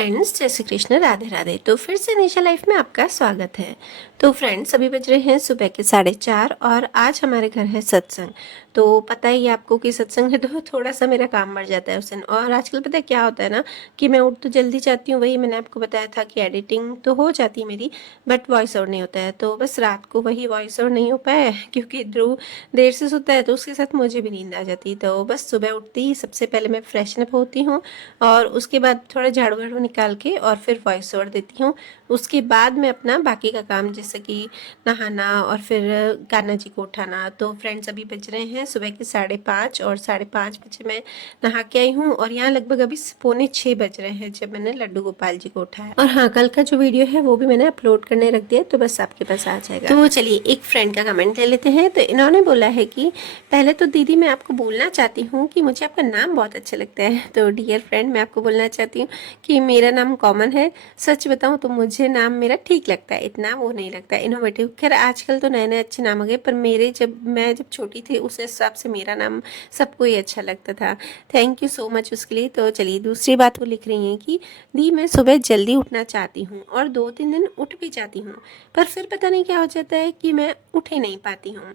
Friends, जय श्री कृष्ण, राधे राधे। तो फिर से निशा लाइफ में आपका स्वागत है। तो फ्रेंड्स, अभी बज रहे हैं सुबह के 4:30 और आज हमारे घर है सत्संग। तो पता ही है आपको कि सत्संग है तो थोड़ा सा मेरा काम बढ़ जाता है उस दिन। और आजकल पता है क्या होता है ना कि मैं उठ तो जल्दी जाती हूँ, वही मैंने आपको बताया था कि एडिटिंग तो हो जाती है मेरी, बट वॉइस ओवर नहीं होता है। तो बस रात को वही वॉइस ओवर नहीं हो पाया है क्योंकि ध्रुव देर से सोता है तो उसके साथ मुझे भी नींद आ जाती है। तो बस सुबह उठती ही सबसे पहले मैं फ्रेशन अप होती हूँ और उसके बाद थोड़ा झाड़ू वाड़ू निकाल के और फिर वॉइस ओवर देती हूँ। उसके बाद मैं अपना बाकी का काम जैसे कि नहाना और फिर कान्हा जी को उठाना। तो फ्रेंड्स, अभी बज रहे हैं सुबह के 5:30 और 5:30 बजे मैं नहा के आई हूँ और यहाँ लगभग अभी 5:45 बज रहे हैं जब मैंने लड्डू गोपाल जी को उठाया। और हाँ, कल का जो वीडियो है वो भी मैंने अपलोड करने रख दिया, तो बस आपके पास आ जाएगा। तो चलिए एक फ्रेंड का कमेंट ले लेते हैं। तो इन्होंने बोला है कि पहले तो दीदी मैं आपको बोलना चाहती हूँ कि मुझे आपका नाम बहुत अच्छा लगता है। तो डियर फ्रेंड, मैं आपको बोलना चाहती हूँ कि मेरा नाम कॉमन है। सच बताऊँ तो मुझे नाम मेरा ठीक लगता है, इतना वो नहीं लगता है इनोवेटिव। खैर आजकल तो नए नए अच्छे नाम आ गए, पर मेरे मैं जब छोटी थी उस हिसाब से मेरा नाम सबको ही अच्छा लगता था। थैंक यू सो मच उसके लिए। तो चलिए दूसरी बात वो लिख रही हैं कि दी मैं सुबह जल्दी उठना चाहती हूँ और 2-3 दिन उठ भी जाती हूँ, पर फिर पता नहीं क्या हो जाता है कि मैं उठ ही नहीं पाती हूँ,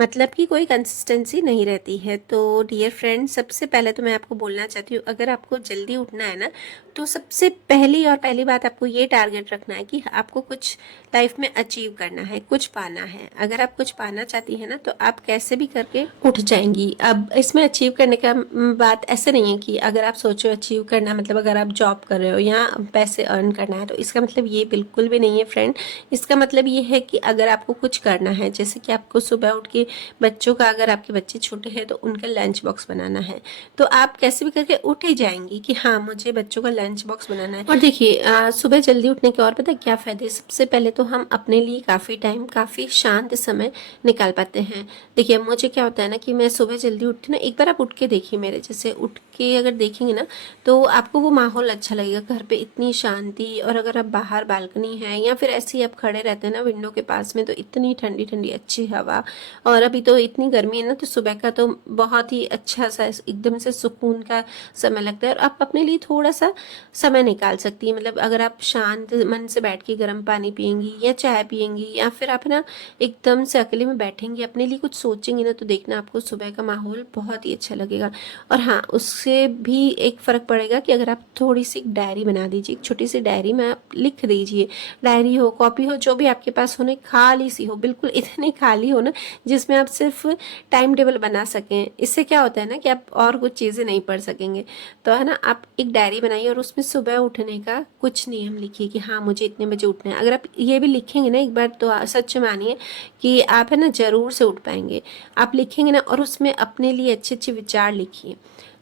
मतलब कि कोई कंसिस्टेंसी नहीं रहती है। तो डियर फ्रेंड, सबसे पहले तो मैं आपको बोलना चाहती हूँ, अगर आपको जल्दी उठना है ना तो सबसे पहली बात आपको ये टारगेट रखना है कि आपको कुछ लाइफ में अचीव करना है, कुछ पाना है। अगर आप कुछ पाना चाहती हैं ना तो आप कैसे भी करके उठ जाएंगी। अब इसमें अचीव करने का बात ऐसे नहीं है कि अगर आप सोचो अचीव करना मतलब अगर आप जॉब कर रहे हो या पैसे अर्न करना है, तो इसका मतलब ये बिल्कुल भी नहीं है फ्रेंड। इसका मतलब ये है कि अगर आपको कुछ करना है, जैसे कि आपको सुबह उठ के बच्चों का, अगर आपके बच्चे छोटे हैं तो उनका लंच बॉक्स बनाना है, तो आप कैसे भी करके उठ ही जाएंगी कि हाँ मुझे बच्चों का लंच बॉक्स बनाना है। और देखिए सुबह जल्दी उठने के और पता है क्या फ़ायदे। सबसे पहले तो हम अपने लिए काफ़ी टाइम, काफ़ी शांत समय निकाल पाते हैं। देखिए मुझे क्या होता है ना कि मैं सुबह जल्दी उठती ना, एक बार आप उठ के देखिए, मेरे जैसे उठ के अगर देखेंगे ना तो आपको वो माहौल अच्छा लगेगा। घर पे इतनी शांति, और अगर आप बाहर बालकनी है या फिर ऐसे ही आप खड़े रहते हैं ना विंडो के पास में, तो इतनी ठंडी ठंडी अच्छी हवा। और अभी तो इतनी गर्मी है ना, तो सुबह का तो बहुत ही अच्छा सा एकदम से सुकून का समय लगता है और आप अपने लिए थोड़ा सा समय निकाल सकती हैं। मतलब अगर आप शांत मन से बैठ के गर्म पानी पियेंगी या चाय पियेंगी या फिर आप ना एकदम से अकेले में बैठेंगी, अपने लिए कुछ सोचेंगी ना, तो देखना आपको सुबह का माहौल बहुत ही अच्छा लगेगा। और हाँ, उससे भी एक फ़र्क पड़ेगा कि अगर आप थोड़ी सी डायरी बना दीजिए, एक छोटी सी डायरी में आप लिख दीजिए। डायरी हो, कॉपी हो, जो भी आपके पास होने, खाली सी हो, बिल्कुल इतनी खाली हो ना जिसमें आप सिर्फ टाइम टेबल बना सकें। इससे क्या होता है ना कि आप और कुछ चीज़ें नहीं पढ़ सकेंगे। तो है ना, आप एक डायरी बनाइए और उसमें सुबह उठने का कुछ नियम लिखिए कि हाँ मुझे इतने बजे उठना है। अगर आप ये भी लिखेंगे ना एक बार, तो सच मानिए कि आप है ना ज़रूर से उठ पाएंगे। आप लिखेंगे ना और उसमें अपने लिए अच्छे अच्छे विचार लिखिए।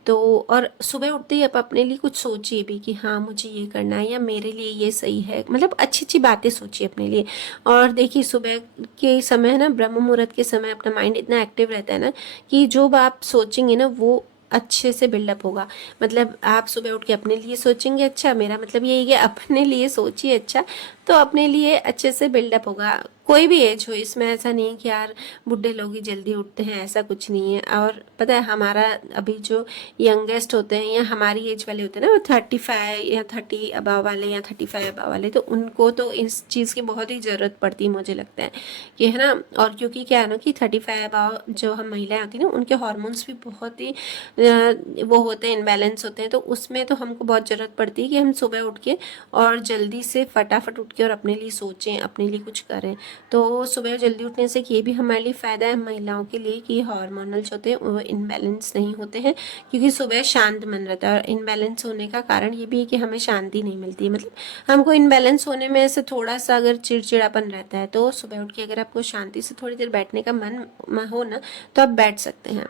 तो और सुबह उठते ही आप अपने लिए कुछ सोचिए भी कि हाँ मुझे ये करना है या मेरे लिए ये सही है, मतलब अच्छी अच्छी बातें सोचिए अपने लिए। और देखिए सुबह के समय है ना, ब्रह्म मुहूर्त के समय अपना माइंड इतना एक्टिव रहता है ना कि जो आप सोचेंगे ना वो अच्छे से बिल्डअप होगा। मतलब आप सुबह उठ के अपने लिए सोचेंगे अच्छा, मेरा मतलब यही है अपने लिए सोचिए अच्छा, तो अपने लिए अच्छे से बिल्डअप होगा। कोई भी एज हो, इसमें ऐसा नहीं है कि यार बुढ़े लोग ही जल्दी उठते हैं, ऐसा कुछ नहीं है। और पता है हमारा अभी जो यंगेस्ट होते हैं या हमारी एज वाले होते हैं ना, वो 35 या 30 अबव वाले या 35 अबव वाले, तो उनको तो इस चीज़ की बहुत ही ज़रूरत पड़ती है मुझे लगता है कि है ना। और क्योंकि क्या है ना कि 35 अबव जो हम महिलाएं होती हैं ना, उनके हार्मोन्स भी बहुत ही वो होते हैं, इनबैलेंस होते हैं। तो उसमें तो हमको बहुत ज़रूरत पड़ती है कि हम सुबह उठ के और जल्दी से फटाफट उठ के और अपने लिए सोचें, अपने लिए कुछ करें। तो सुबह जल्दी उठने से ये भी हमारे लिए फ़ायदा है महिलाओं के लिए कि हार्मोनल जो होते हैं वो इनबैलेंस नहीं होते हैं, क्योंकि सुबह शांत मन रहता है। और इनबैलेंस होने का कारण ये भी है कि हमें शांति नहीं मिलती है। मतलब हमको इनबैलेंस होने में से थोड़ा सा अगर चिड़चिड़ापन रहता है, तो सुबह उठ के अगर आपको शांति से थोड़ी देर बैठने का मन हो ना, तो आप बैठ सकते हैं।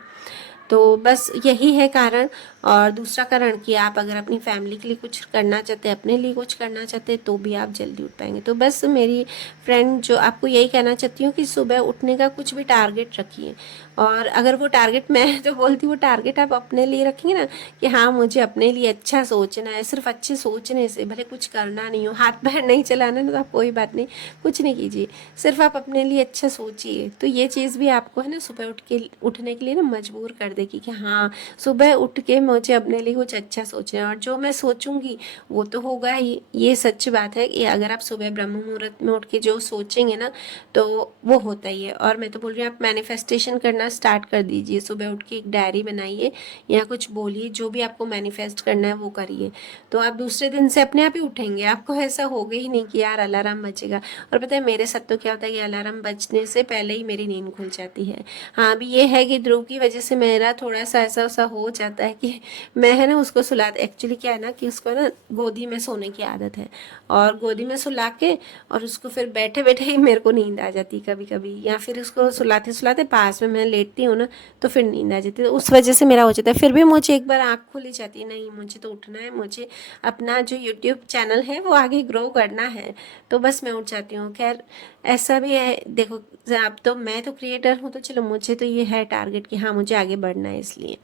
तो बस यही है कारण। और दूसरा कारण कि आप अगर अपनी फैमिली के लिए कुछ करना चाहते हैं, अपने लिए कुछ करना चाहते हैं, तो भी आप जल्दी उठ पाएंगे। तो बस मेरी फ्रेंड जो आपको यही कहना चाहती हूँ कि सुबह उठने का कुछ भी टारगेट रखिए। और अगर वो टारगेट, मैं तो बोलती हूँ वो टारगेट आप अपने लिए रखेंगे ना कि हाँ मुझे अपने लिए अच्छा सोचना है, सिर्फ अच्छे सोचने से, भले कुछ करना नहीं हो, हाथ पैर नहीं चलाना ना, तो आप कोई बात नहीं, कुछ नहीं कीजिए, सिर्फ आप अपने लिए अच्छा सोचिए। तो ये चीज़ भी आपको है ना सुबह उठने के लिए ना मजबूर कर कर देगी कि हाँ सुबह उठ के मुझे अपने लिए कुछ अच्छा सोचना है, और जो मैं सोचूंगी वो तो होगा ही। ये सच बात है कि अगर आप सुबह ब्रह्म मुहूर्त में उठ के जो सोचेंगे ना तो वो होता ही है। और मैं तो बोल रही हूँ आप मैनिफेस्टेशन करना स्टार्ट कर दीजिए, सुबह उठ के एक डायरी बनाइए या कुछ बोलिए, जो भी आपको मैनिफेस्ट करना है वो करिए, तो आप दूसरे दिन से अपने आप ही उठेंगे। आपको ऐसा होगा ही नहीं कि यार अलार्म बजेगा। और पता है मेरे साथ तो क्या होता है कि अलार्म बजने से पहले ही मेरी नींद खुल जाती है। हाँ अभी ये है कि ध्रुव की वजह से मेरा थोड़ा सा ऐसा वैसा हो जाता है कि मैं है ना उसको सुलाते, एक्चुअली क्या है ना कि उसको ना गोदी में सोने की आदत है, और गोदी में सुला के और उसको फिर बैठे बैठे ही मेरे को नींद आ जाती है कभी कभी, या फिर उसको सुलाते सुलाते पास में मैं लेटती हूँ ना तो फिर नींद आ जाती है। तो उस वजह से मेरा हो जाता है। फिर भी मुझे एक बार आँख खुली जाती है, नहीं मुझे तो उठना है, मुझे अपना जो यूट्यूब चैनल है वो आगे ग्रो करना है, तो बस मैं उठ जाती हूँ। खैर ऐसा भी है, देखो अब तो मैं तो क्रिएटर हूँ तो चलो मुझे तो ये है टारगेट कि हाँ मुझे आगे बढ़ना है इसलिए,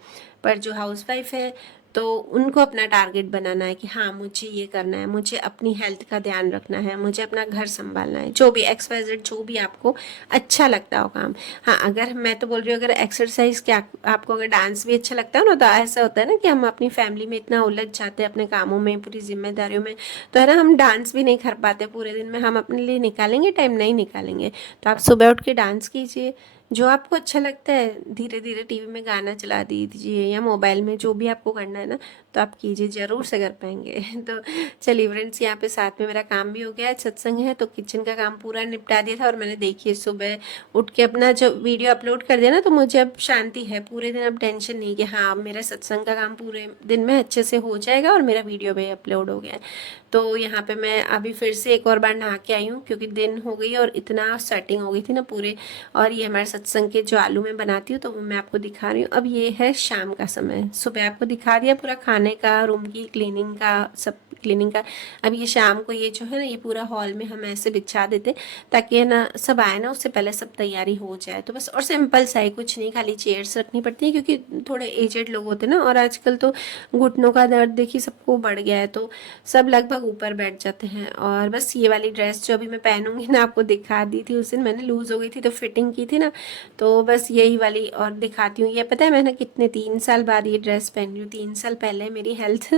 पर जो हाउसवाइफ है तो उनको अपना टारगेट बनाना है कि हाँ मुझे ये करना है, मुझे अपनी हेल्थ का ध्यान रखना है, मुझे अपना घर संभालना है, जो भी XYZ जो भी आपको अच्छा लगता हो काम। हाँ अगर मैं तो बोल रही हूँ अगर एक्सरसाइज क्या आपको अगर डांस भी अच्छा लगता है ना, तो ऐसा होता है ना कि हम अपनी फैमिली में इतना उलझ जाते हैं अपने कामों में, पूरी जिम्मेदारियों में, तो है ना हम डांस भी नहीं कर पाते पूरे दिन में। हम अपने लिए निकालेंगे टाइम, नहीं निकालेंगे तो आप सुबह उठ के डांस कीजिए, जो आपको अच्छा लगता है। धीरे धीरे टीवी में गाना चला दीजिए या मोबाइल में, जो भी आपको करना है ना तो आप कीजिए, ज़रूर से कर पाएंगे। तो चलिए फ्रेंड्स यहाँ पे साथ में मेरा काम भी हो गया है, सत्संग है तो किचन का काम पूरा निपटा दिया था, और मैंने देखिए सुबह उठ के अपना जो वीडियो अपलोड कर दिया ना तो मुझे अब शांति है, पूरे दिन अब टेंशन नहीं कि हाँ अब मेरा सत्संग का काम पूरे दिन में अच्छे से हो जाएगा और मेरा वीडियो भी अपलोड हो गया है। तो यहाँ पे मैं अभी फिर से एक और बार नहा के आई हूँ क्योंकि दिन हो गई और इतना सेटिंग हो गई थी ना पूरे। और ये हमारे सत्संग के जो आलू मैं बनाती हूँ तो वो मैं आपको दिखा रही हूँ। अब ये है शाम का समय, सुबह आपको दिखा दिया पूरा खाने का, रूम की क्लीनिंग का, सब क्लीनिंग का। अब ये शाम को ये जो है ना ये पूरा हॉल में हम ऐसे बिछा देते ताकि है ना सब आए ना उससे पहले सब तैयारी हो जाए। तो बस और सिंपल सा है, कुछ नहीं, खाली चेयर्स रखनी पड़ती है क्योंकि थोड़े एजेड लोग होते हैं ना, और आजकल तो घुटनों का दर्द देखिए सबको बढ़ गया है तो सब लगभग ऊपर बैठ जाते हैं। और बस ये वाली ड्रेस जो अभी मैं पहनूंगी ना आपको दिखा दी थी उस दिन, मैंने लूज़ हो गई थी तो फिटिंग की थी ना, तो बस यही वाली और दिखाती हूँ। ये पता है मैंने कितने 3 साल बाद ये ड्रेस पहन रही हूँ। 3 साल पहले मेरी हेल्थ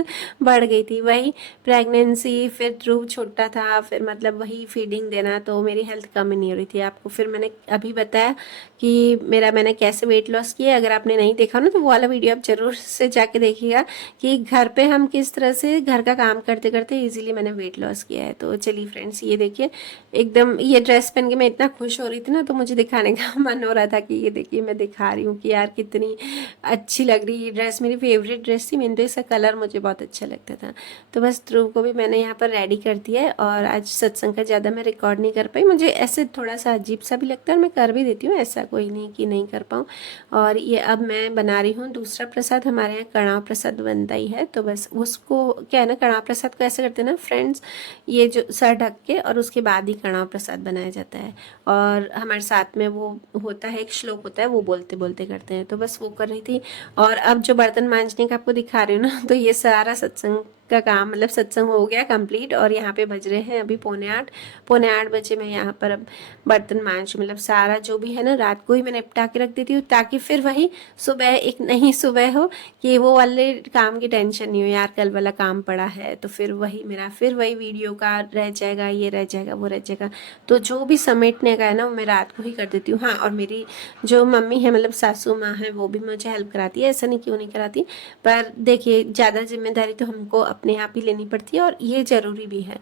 बढ़ गई थी, वही प्रेगनेंसी, फिर ध्रुव छोटा था, फिर मतलब वही फीडिंग देना, तो मेरी हेल्थ कम ही नहीं हो रही थी। आपको फिर मैंने अभी बताया कि मैंने कैसे वेट लॉस किया। अगर आपने नहीं देखा ना तो वो वाला वीडियो आप ज़रूर से जाके देखिएगा कि घर पे हम किस तरह से घर का काम करते करते इजीली मैंने वेट लॉस किया है। तो चलिए फ्रेंड्स ये देखिए एकदम ये ड्रेस पहन के मैं इतना खुश हो रही थी ना तो मुझे दिखाने का मन हो रहा था कि ये देखिए मैं दिखा रही हूँ कि यार कितनी अच्छी लग रही है ये ड्रेस, मेरी फेवरेट ड्रेस थी, मैंने तो इसका कलर मुझे बहुत अच्छा लगता था। तो बस ध्रुव को भी मैंने यहाँ पर रेडी कर दिया है। और आज सत्संग का ज़्यादा मैं रिकॉर्ड नहीं कर पाई, मुझे ऐसे थोड़ा सा अजीब सा भी लगता है और मैं कर भी देती हूँ, ऐसा कोई नहीं कि नहीं कर पाऊँ। और ये अब मैं बना रही हूँ दूसरा प्रसाद, हमारे यहाँ कड़ाह प्रसाद बनता ही है, तो बस उसको क्या है ना कड़ाह प्रसाद को ऐसे करते हैं ना फ्रेंड्स, ये जो सर ढक के और उसके बाद ही कड़ाह प्रसाद बनाया जाता है। और हमारे साथ में वो होता है एक श्लोक होता है वो बोलते बोलते करते हैं, तो बस वो कर रही थी। और अब जो बर्तन मांजने का आपको दिखा रही हूँ ना तो ये सारा सत्संग का काम मतलब सत्संग हो गया कंप्लीट, और यहाँ पे बज रहे हैं अभी 7:45, 7:45 बजे मैं यहाँ पर अब बर्तन मांज मतलब सारा जो भी है ना रात को ही मैं निपटा के रख देती हूँ ताकि फिर वही सुबह एक नई सुबह हो कि वो वाले काम की टेंशन नहीं हो, यार कल वाला काम पड़ा है तो फिर वही मेरा फिर वही वीडियो का रह जाएगा, ये रह जाएगा, वो रह जाएगा। तो जो भी समेटने का है ना वो मैं रात को ही कर देती हूँ। हाँ और मेरी जो मम्मी है मतलब सासू माँ है वो भी मुझे हेल्प कराती है, ऐसा नहीं क्यों नहीं कराती, पर देखिए ज़्यादा जिम्मेदारी तो हमको अपने आप ही लेनी पड़ती है और ये ज़रूरी भी है।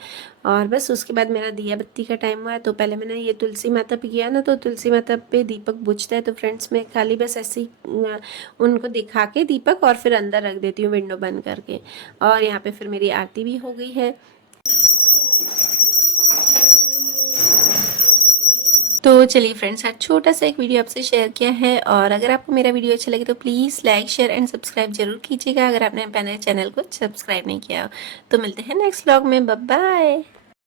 और बस उसके बाद मेरा दिया बत्ती का टाइम हुआ है, तो पहले मैंने ये तुलसी माता पे किया ना, तो तुलसी माता पे दीपक बुझता है तो फ्रेंड्स मैं खाली बस ऐसे ही उनको दिखा के दीपक और फिर अंदर रख देती हूँ विंडो बंद करके। और यहाँ पे फिर मेरी आरती भी हो गई है। तो चलिए फ्रेंड्स आज छोटा सा एक वीडियो आपसे शेयर किया है, और अगर आपको मेरा वीडियो अच्छा लगे तो please like share and subscribe जरूर कीजिएगा अगर आपने अपने चैनल को सब्सक्राइब नहीं किया हो। तो मिलते हैं नेक्स्ट व्लॉग में, बाय बाय।